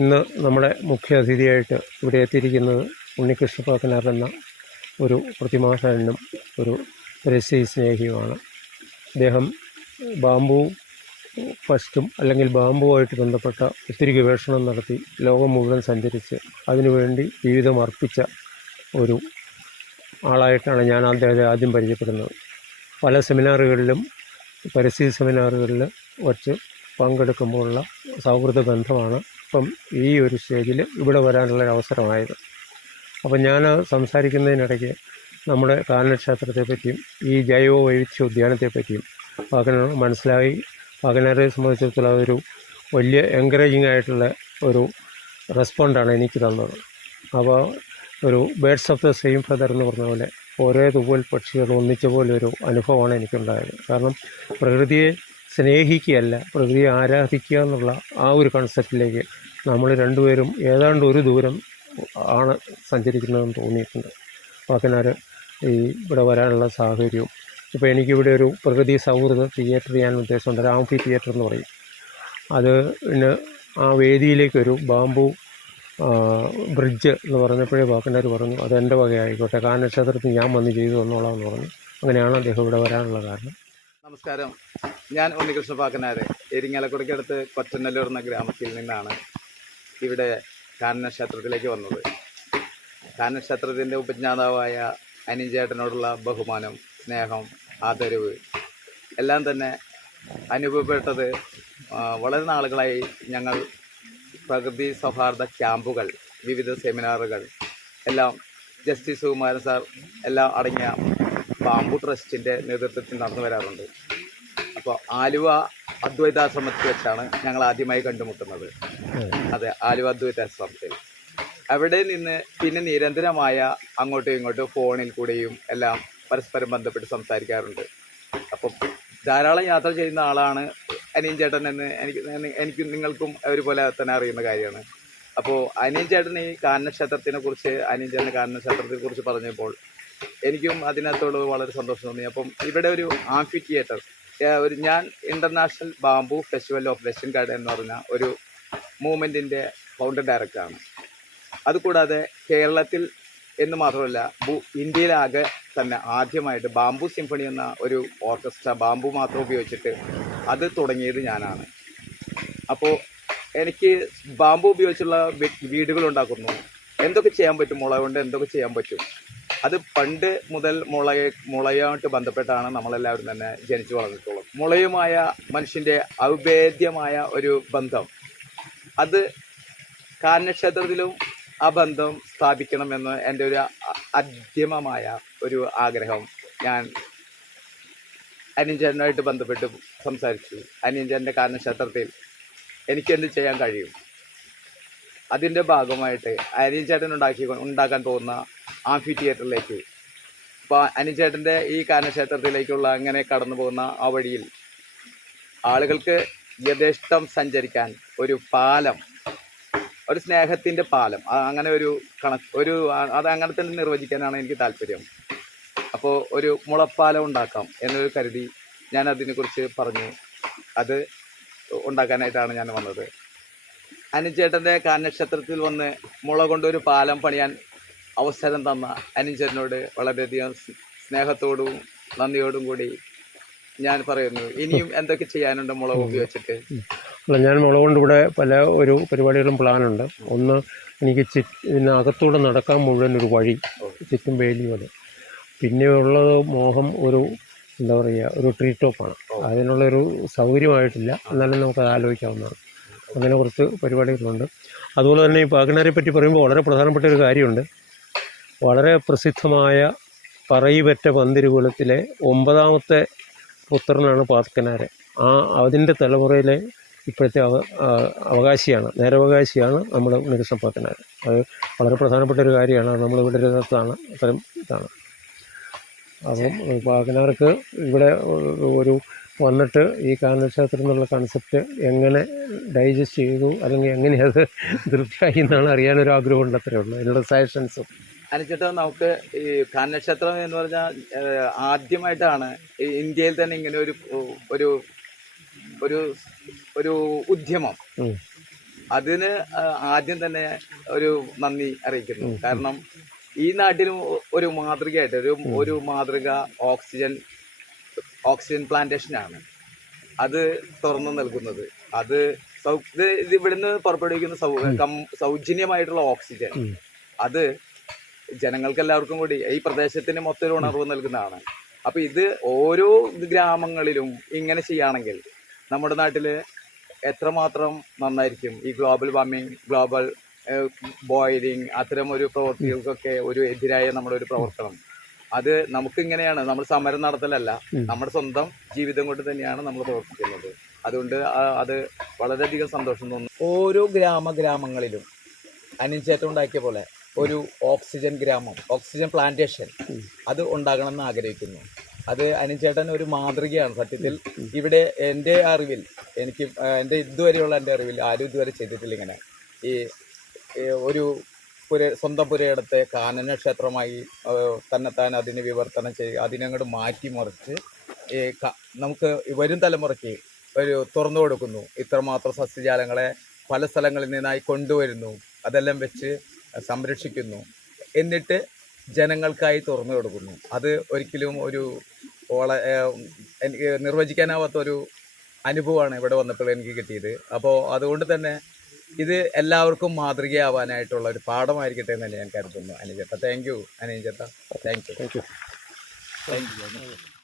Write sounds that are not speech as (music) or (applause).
ഇന്ന് നമ്മുടെ മുഖ്യ അതിഥിയായിട്ട് ഇവിടെ എത്തിയിരിക്കുന്നത് ഉണ്ണികൃഷ്ണപ്പാക്കനാർ എന്ന ഒരു പ്രതിമാശാലനും ഒരു പരിസ്ഥിതി സ്നേഹിയുമാണ്. അദ്ദേഹം ബാമ്പു ഫസ്റ്റും അല്ലെങ്കിൽ ബാമ്പുവായിട്ട് ബന്ധപ്പെട്ട ഒത്തിരി ഗവേഷണം നടത്തി ലോകം മുഴുവൻ സഞ്ചരിച്ച് അതിനുവേണ്ടി ജീവിതം അർപ്പിച്ച ഒരു ആളായിട്ടാണ് ഞാൻ അദ്ദേഹത്തെ ആദ്യം പരിചയപ്പെടുന്നത്. പല സെമിനാറുകളിലും പരിസ്ഥിതി സെമിനാറുകളിൽ വച്ച് പങ്കെടുക്കുമ്പോഴുള്ള സൗഹൃദ ബന്ധമാണ് ഇപ്പം ഈ ഒരു സ്റ്റേജിൽ ഇവിടെ വരാനുള്ള ഒരു അവസരമായത്. അപ്പം ഞാൻ സംസാരിക്കുന്നതിനിടയ്ക്ക് നമ്മുടെ കാനനക്ഷേത്രത്തെ പറ്റിയും ഈ ജൈവ വൈവിധ്യ ഉദ്യാനത്തെ പറ്റിയും പാകന മനസ്സിലായി. പാകനാരെ സംബന്ധിച്ചിടത്തോളം അതൊരു വലിയ എൻകറേജിങ് ആയിട്ടുള്ള ഒരു റെസ്പോണ്ടാണ് എനിക്ക് തന്നത്. അപ്പോൾ ഒരു birds of the same feather എന്ന് പറഞ്ഞ പോലെ ഒരേ തൂവൽ പക്ഷികൾ ഒന്നിച്ച പോലെ ഒരു അനുഭവമാണ് എനിക്കുണ്ടായത്. കാരണം പ്രകൃതിയെ സ്നേഹിക്കുകയല്ല പ്രകൃതിയെ ആരാധിക്കുക എന്നുള്ള ആ ഒരു കൺസെപ്റ്റിലേക്ക് നമ്മൾ രണ്ടുപേരും ഏതാണ്ട് ഒരു ദൂരം ആണ് സഞ്ചരിക്കുന്നതെന്ന് തോന്നിയിട്ടുണ്ട്. പാക്കനാർ ഈ ഇവിടെ വരാനുള്ള സാഹചര്യവും. ഇപ്പോൾ എനിക്കിവിടെ ഒരു പ്രകൃതി സൗഹൃദ തിയേറ്റർ ചെയ്യാൻ ഉദ്ദേശമുണ്ട്. രാംഫി തിയേറ്റർ എന്ന് പറയും. അത് പിന്നെ ആ വേദിയിലേക്കൊരു ബാമ്പു ബ്രിഡ്ജ് എന്ന് പറഞ്ഞപ്പോഴേ വാക്കനാർ പറഞ്ഞു അത് എന്റെ വകയായിക്കോട്ടെ. കാനക്ഷേത്രത്തിൽ ഞാൻ വന്ന് ചെയ്തു എന്നുള്ളതെന്ന് പറഞ്ഞു. അങ്ങനെയാണ് അദ്ദേഹം ഇവിടെ വരാനുള്ള കാരണം. നമസ്കാരം. ഞാൻ ഉണ്ണികൃഷ്ണ പാക്കനാര് എരിങ്ങാലക്കുടയ്ക്കടുത്ത് കൊച്ചനല്ലൂർ എന്ന ഗ്രാമത്തിൽ നിന്നാണ് ഇവിടെ കാനനക്ഷേത്രത്തിലേക്ക് വന്നത്. കാനനക്ഷേത്രത്തിന്റെ ഉപജ്ഞാതാവായ അനിഞ്ചേട്ടനോടുള്ള ബഹുമാനം സ്നേഹം ആദരവ് എല്ലാം തന്നെ അനുഭവപ്പെട്ടത് വളരെ നാളുകളായി ഞങ്ങൾ പ്രകൃതി സൗഹാർദ്ദ ക്യാമ്പുകൾ വിവിധ സെമിനാറുകൾ എല്ലാം ജസ്റ്റിസ് കുമാരൻ സാർ എല്ലാം അടങ്ങിയ ബാമ്പു ട്രസ്റ്റിന്റെ നേതൃത്വത്തിൽ നടന്നു വരാറുണ്ട്. അപ്പോൾ ആലുവ അദ്വൈതാശ്രമത്തിൽ വെച്ചാണ് ഞങ്ങൾ ആദ്യമായി കണ്ടുമുട്ടുന്നത്. അതെ ആലുവ അദ്വൈതാശ്രമത്തിൽ. അവിടെ നിന്ന് പിന്നെ നിരന്തരമായ അങ്ങോട്ടും ഇങ്ങോട്ടും ഫോണിൽ കൂടെയും എല്ലാം പരസ്പരം ബന്ധപ്പെട്ട് സംസാരിക്കാറുണ്ട്. അപ്പം ധാരാളം യാത്ര ചെയ്യുന്ന ആളാണ് അനിയൻ ചേട്ടൻ എന്ന് എനിക്ക് എനിക്ക് നിങ്ങൾക്കും ഒരുപോലെ തന്നെ അറിയുന്ന കാര്യമാണ്. അപ്പോൾ അനിയൻ ചേട്ടൻ ഈ കാനനക്ഷേത്രത്തിനെ കുറിച്ച് അനിയൻ ചേട്ടൻ കാനനക്ഷേത്രത്തെ കുറിച്ച് പറഞ്ഞപ്പോൾ എനിക്കും അതിനകത്തോട് വളരെ സന്തോഷം തോന്നി. അപ്പം ഇവിടെ ഒരു ആംഫി തിയേറ്റർ ഒരു ഞാൻ international bamboo festival of western garden എന്ന് പറഞ്ഞ ഒരു മൂവ്മെന്റിന്റെ ഫൗണ്ടർ ഡയറക്ടറാണ്. അതുകൂടാതെ കേരളത്തിൽ എന്ന് മാത്രമല്ല ഭൂ- ഇന്ത്യയിലാകെ തന്നെ ആദ്യമായിട്ട് ബാംബു സിംഫണി എന്ന ഒരു ഓർക്കസ്ട്ര ബാംബു മാത്രം ഉപയോഗിച്ചിട്ട് അത് തുടങ്ങിയത് ഞാനാണ്. അപ്പോൾ എനിക്ക് ബാംബു ഉപയോഗിച്ചുള്ള വീടുകൾ ഉണ്ടാക്കുന്നു. എന്തൊക്കെ ചെയ്യാൻ പറ്റും മുള കൊണ്ട് എന്തൊക്കെ ചെയ്യാൻ പറ്റും? അത് പണ്ട് മുതൽ മുളയെ മുളയുമായിട്ട് ബന്ധപ്പെട്ടാണ് നമ്മളെല്ലാവരും തന്നെ ജനിച്ചു വളർന്നിട്ടുള്ളത്. മുളയുമായ മനുഷ്യന്റെ ഔഭേദ്യമായ ഒരു ബന്ധം. അത് കാരണക്ഷേത്രത്തിലും ആ ബന്ധം സ്ഥാപിക്കണമെന്ന് എന്റെ ഒരു അധ്യമമായ ഒരു ആഗ്രഹം ഞാൻ അനിയഞ്ചേട്ടനായിട്ട് ബന്ധപ്പെട്ട് സംസാരിച്ചു. അനിഞ്ചന്റെ കാരണക്ഷേത്രത്തിൽ എനിക്കെന്ത് ചെയ്യാൻ കഴിയും? അതിന്റെ ഭാഗമായിട്ട് അനിയഞ്ചേട്ടൻ ഉണ്ടാക്കി ഉണ്ടാക്കാൻ പോകുന്ന ആംഫി തിയേറ്ററിലേക്ക് ഇപ്പോൾ അനുചേട്ടന്റെ ഈ കാരണക്ഷേത്രത്തിലേക്കുള്ള അങ്ങനെ കടന്നു പോകുന്ന ആ വഴിയിൽ ആളുകൾക്ക് യഥേഷ്ടം സഞ്ചരിക്കാൻ ഒരു പാലം ഒരു സ്നേഹത്തിന്റെ പാലം അങ്ങനെ ഒരു കണ ഒരു അത് അങ്ങനെ തന്നെ നിർവചിക്കാനാണ് എനിക്ക് താല്പര്യം. അപ്പോൾ ഒരു മുളപ്പാലം ഉണ്ടാക്കാം എന്നൊരു കരുതി ഞാൻ അതിനെക്കുറിച്ച് പറഞ്ഞു. അത് ഉണ്ടാക്കാനായിട്ടാണ് ഞാൻ വന്നത്. അനുചേട്ടന്റെ കാനക്ഷേത്രത്തിൽ വന്ന് മുള കൊണ്ടൊരു പാലം പണിയാൻ അവസരം തന്ന അനുജനോട് വളരെയധികം സ്നേഹത്തോടും നന്ദിയോടും കൂടി ഞാൻ പറയുന്നു. ഇനിയും എന്തൊക്കെ ചെയ്യാനുണ്ട് മുളക് ഉപയോഗിച്ചിട്ട് അല്ല ഞാൻ മുളക് ഇവിടെ പല ഒരു പരിപാടികളും പ്ലാനുണ്ട് ഒന്ന് എനിക്ക് ചി ഇതിനകത്തൂടെ നടക്കാൻ മുഴുവൻ ഒരു വഴി ചുറ്റും വേലി പോലെ. പിന്നെ ഉള്ളത് മോഹം ഒരു എന്താ പറയുക ഒരു ട്രീ ടോപ്പാണ് അതിനുള്ളൊരു സൗകര്യമായിട്ടില്ല. എന്നാലും നമുക്കത് ആലോചിക്കാവുന്നതാണ്. അങ്ങനെ കുറച്ച് പരിപാടികളുണ്ട്. അതുപോലെ തന്നെ ഈ പാക്കനാരെ പറ്റി പറയുമ്പോൾ വളരെ പ്രധാനപ്പെട്ട ഒരു കാര്യമുണ്ട്. വളരെ പ്രസിദ്ധമായ പറയിപെറ്റ പന്തിരുകുലത്തിലെ ഒമ്പതാമത്തെ പുത്രനാണ് പാത്കനാരൻ ആ അതിന്റെ തലമുറയിലെ ഇപ്പോഴത്തെ അവ അവകാശിയാണ് നേരവകാശിയാണ് നമ്മൾ ഉണ്ണികൃഷ്ണ പാത്തനാരൻ അത് വളരെ പ്രധാനപ്പെട്ട ഒരു കാര്യമാണ് നമ്മൾ ഇവിടെ ഇരുന്നതാണ് അത്തരം ഇതാണ്. അപ്പം പാക്കനാർക്ക് ഇവിടെ ഒരു വന്നിട്ട് ഈ കാനക്ഷേത്രം എന്നുള്ള കൺസെപ്റ്റ് എങ്ങനെ ഡൈജസ്റ്റ് ചെയ്തു അല്ലെങ്കിൽ എങ്ങനെ അത് (laughs) തൃപ്തിയായി എന്നാണ് അറിയാനൊരു ആഗ്രഹമുണ്ട് അത്രേ ഉള്ളൂ. അതിനുള്ള സജഷൻസും അനുചേട്ടാ നമുക്ക് ഈ കാനക്ഷേത്രം എന്ന് പറഞ്ഞാൽ ആദ്യമായിട്ടാണ് ഈ ഇന്ത്യയിൽ തന്നെ ഇങ്ങനെ ഒരു ഒരു ഒരു ഒരു ഉദ്യമം. അതിന് ആദ്യം തന്നെ ഒരു നന്ദി അറിയിക്കുന്നു. കാരണം ഈ നാട്ടിലും ഒരു മാതൃകയായിട്ട് ഒരു ഒരു മാതൃക ഓക്സിജൻ ഓക്സിജൻ പ്ലാന്റേഷനാണ്. അത് തുറന്നു നൽകുന്നത്. അത് സൗ- ഇത് ഇവിടുന്ന് പുറപ്പെടുവിക്കുന്ന സൗ സൗജന്യമായിട്ടുള്ള ഓക്സിജൻ. അത് ജനങ്ങൾക്ക് എല്ലാവർക്കും കൂടി ഈ പ്രദേശത്തിന് മൊത്തം ഒരു ഉണർവ് നൽകുന്നതാണ്. അപ്പൊ ഇത് ഓരോ ഗ്രാമങ്ങളിലും ഇങ്ങനെ ചെയ്യുകയാണെങ്കിൽ നമ്മുടെ നാട്ടിൽ എത്രമാത്രം നന്നായിരിക്കും ഈ ഗ്ലോബൽ വാർമിംഗ് ഗ്ലോബൽ ബോയിലിംഗ് അത്തരം ഒരു പ്രവൃത്തികൾക്കൊക്കെ ഒരു എതിരായ നമ്മുടെ ഒരു പ്രവർത്തനം. അത് നമുക്ക് ഇങ്ങനെയാണ് നമ്മൾ സമരം നടത്തലല്ല നമ്മുടെ സ്വന്തം ജീവിതം കൊണ്ട് തന്നെയാണ് നമ്മൾ പ്രവർത്തിക്കുന്നത്. അതുകൊണ്ട് അത് വളരെയധികം സന്തോഷം തോന്നുന്നു. ഓരോ ഗ്രാമ ഗ്രാമങ്ങളിലും അനുചേറ്റം ഉണ്ടാക്കിയ പോലെ ഒരു ഓക്സിജൻ ഗ്രാമം ഓക്സിജൻ പ്ലാന്റേഷൻ അത് ഉണ്ടാകണമെന്ന് ആഗ്രഹിക്കുന്നു. അത് അനുചേട്ടൻ ഒരു മാതൃകയാണ് സത്യത്തിൽ. ഇവിടെ എന്റെ അറിവിൽ എനിക്ക് എന്റെ ഇതുവരെയുള്ള എന്റെ അറിവിൽ ആരും ഇതുവരെ ചെയ്തിട്ടില്ല ഇങ്ങനെ. ഈ ഒരു പുര സ്വന്തം പുരയിടത്തെ കാനന ക്ഷേത്രമായി തന്നെത്താൻ അതിനെ വിവർത്തനം ചെയ്യുക അതിനങ്ങോട്ട് മാറ്റിമറിച്ച് ഈ നമുക്ക് വരും തലമുറയ്ക്ക് ഒരു തുറന്നു കൊടുക്കുന്നു. ഇത്രമാത്രം സസ്യജാലങ്ങളെ പല സ്ഥലങ്ങളിൽ നിന്നായി കൊണ്ടുവരുന്നു. അതെല്ലാം വെച്ച് സംരക്ഷിക്കുന്നു. എന്നിട്ട് ജനങ്ങൾക്കായി തുറന്നു കൊടുക്കുന്നു. അത് ഒരിക്കലും ഒരു എനിക്ക് നിർവചിക്കാനാവാത്ത ഒരു അനുഭവമാണ് ഇവിടെ വന്നപ്പോൾ എനിക്ക് കിട്ടിയത്. അപ്പോൾ അതുകൊണ്ട് തന്നെ ഇത് എല്ലാവർക്കും മാതൃകയാവാനായിട്ടുള്ള ഒരു പാഠമായിരിക്കട്ടെ എന്ന് തന്നെ ഞാൻ കരുതുന്നു. അനുജേട്ട thank you you thank you thank you